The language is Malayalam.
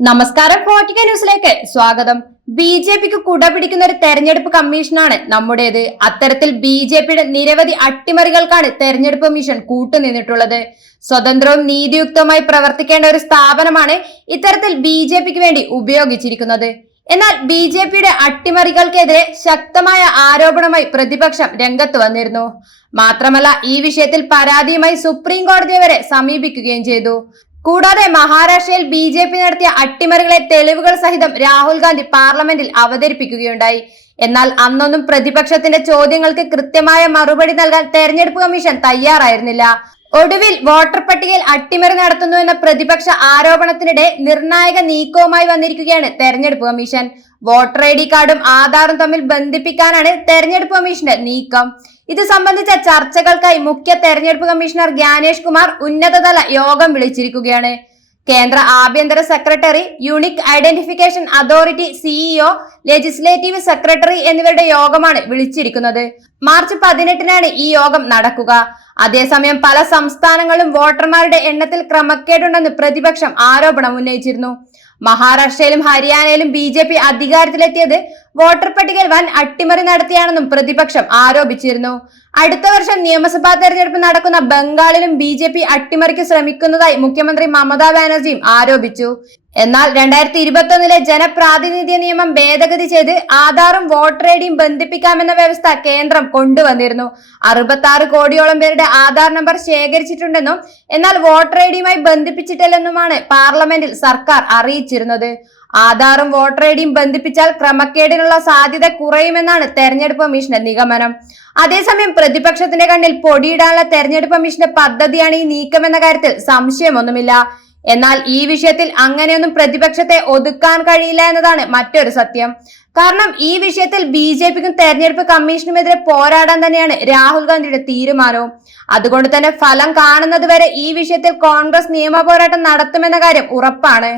നമസ്കാരം ഫോർട്ടിക്ക ന്യൂസിലേക്ക് സ്വാഗതം. ബി ജെ പിക്ക് കുടപിടിക്കുന്ന ഒരു തെരഞ്ഞെടുപ്പ് കമ്മീഷനാണ് നമ്മുടേത്. അത്തരത്തിൽ ബി ജെ പിയുടെ നിരവധി അട്ടിമറികൾക്കാണ് തെരഞ്ഞെടുപ്പ് മിഷൻ കൂട്ടുനിന്നിട്ടുള്ളത്. സ്വതന്ത്രവും നീതിയുക്തവുമായി പ്രവർത്തിക്കേണ്ട ഒരു സ്ഥാപനമാണ് ഇത്തരത്തിൽ ബി ജെ പിക്ക് വേണ്ടി ഉപയോഗിച്ചിരിക്കുന്നത്. എന്നാൽ ബി ജെ പിയുടെ അട്ടിമറികൾക്കെതിരെ ശക്തമായ ആരോപണമായി പ്രതിപക്ഷം രംഗത്ത് വന്നിരുന്നു. മാത്രമല്ല ഈ വിഷയത്തിൽ പരാതിയുമായി സുപ്രീം കോടതിയെ വരെ സമീപിക്കുകയും ചെയ്തു. കൂടാതെ മഹാരാഷ്ട്രയിൽ ബി ജെ പി നടത്തിയ അട്ടിമറികളെ തെളിവുകൾ സഹിതം രാഹുൽ ഗാന്ധി പാർലമെന്റിൽ അവതരിപ്പിക്കുകയുണ്ടായി. എന്നാൽ അന്നൊന്നും പ്രതിപക്ഷത്തിന്റെ ചോദ്യങ്ങൾക്ക് കൃത്യമായ മറുപടി നൽകാൻ തെരഞ്ഞെടുപ്പ് കമ്മീഷൻ തയ്യാറായിരുന്നില്ല. ഒടുവിൽ വോട്ടർ പട്ടികയിൽ അട്ടിമറി നടത്തുന്നു എന്ന പ്രതിപക്ഷ ആരോപണത്തിനിടെ നിർണായക നീക്കവുമായി വന്നിരിക്കുകയാണ് തെരഞ്ഞെടുപ്പ് കമ്മീഷൻ. വോട്ടർ ഐ ഡി കാർഡും ആധാറും തമ്മിൽ ബന്ധിപ്പിക്കാനാണ് തെരഞ്ഞെടുപ്പ് കമ്മീഷന്റെ നീക്കം. ഇത് സംബന്ധിച്ച ചർച്ചകൾക്കായി മുഖ്യ തെരഞ്ഞെടുപ്പ് കമ്മീഷണർ ജ്ഞാനേഷ് കുമാർ ഉന്നതതല യോഗം വിളിച്ചിരിക്കുകയാണ്. കേന്ദ്ര ആഭ്യന്തര secretary unique identification authority CEO legislative secretary എന്നിവരുടെ യോഗമാണ് വിളിച്ചിരിക്കുന്നത്. മാർച്ച് പതിനെട്ടിനാണ് ഈ യോഗം നടക്കുക. അതേസമയം പല സംസ്ഥാനങ്ങളും വോട്ടർമാരുടെ എണ്ണത്തിൽ ക്രമക്കേടുണ്ടെന്ന് പ്രതിപക്ഷം ആരോപണം ഉന്നയിച്ചിരുന്നു. മഹാരാഷ്ട്രയിലും ഹരിയാനയിലും ബി ജെ പി അധികാരത്തിലെത്തിയത് വോട്ടർ പട്ടികയിൽ വൻ അട്ടിമറി നടത്തിയാണെന്നും പ്രതിപക്ഷം ആരോപിച്ചിരുന്നു. അടുത്ത വർഷം നിയമസഭാ തെരഞ്ഞെടുപ്പ് നടക്കുന്ന ബംഗാളിലും ബി ജെ പി അട്ടിമറിക്ക് ശ്രമിക്കുന്നതായി മുഖ്യമന്ത്രി മമതാ ബാനർജിയും ആരോപിച്ചു. എന്നാൽ രണ്ടായിരത്തി ഇരുപത്തി ഒന്നിലെ ജനപ്രാതിനിധ്യ നിയമം ഭേദഗതി ചെയ്ത് ആധാറും വോട്ടർ ഐ ഡിയും ബന്ധിപ്പിക്കാമെന്ന വ്യവസ്ഥ കേന്ദ്രം കൊണ്ടുവന്നിരുന്നു. അറുപത്തി കോടിയോളം പേരുടെ ആധാർ നമ്പർ ശേഖരിച്ചിട്ടുണ്ടെന്നും എന്നാൽ വോട്ടർ ഐ ഡിയുമായി ബന്ധിപ്പിച്ചിട്ടില്ലെന്നുമാണ് പാർലമെന്റിൽ സർക്കാർ അറിയിച്ചിരുന്നത്. ആധാറും വോട്ടർ ഐ ഡിയും ബന്ധിപ്പിച്ചാൽ ക്രമക്കേടിനുള്ള സാധ്യത കുറയുമെന്നാണ് തെരഞ്ഞെടുപ്പ് കമ്മീഷന്റെ നിഗമനം. അതേസമയം പ്രതിപക്ഷത്തിന്റെ കണ്ണിൽ പൊടിയിടാനുള്ള തെരഞ്ഞെടുപ്പ് കമ്മീഷന്റെ പദ്ധതിയാണ് ഈ നീക്കമെന്ന കാര്യത്തിൽ സംശയമൊന്നുമില്ല. എന്നാൽ ഈ വിഷയത്തിൽ അങ്ങനെയൊന്നും പ്രതിപക്ഷത്തെ ഒതുക്കാൻ കഴിയില്ല എന്നതാണ് മറ്റൊരു സത്യം. കാരണം ഈ വിഷയത്തിൽ ബി ജെ പിക്കും തെരഞ്ഞെടുപ്പ് കമ്മീഷനുമെതിരെ പോരാടാൻ തന്നെയാണ് രാഹുൽ ഗാന്ധിയുടെ തീരുമാനവും. അതുകൊണ്ട് തന്നെ ഫലം കാണുന്നത് വരെ ഈ വിഷയത്തിൽ കോൺഗ്രസ് നിയമ പോരാട്ടം നടത്തുമെന്ന കാര്യം ഉറപ്പാണ്.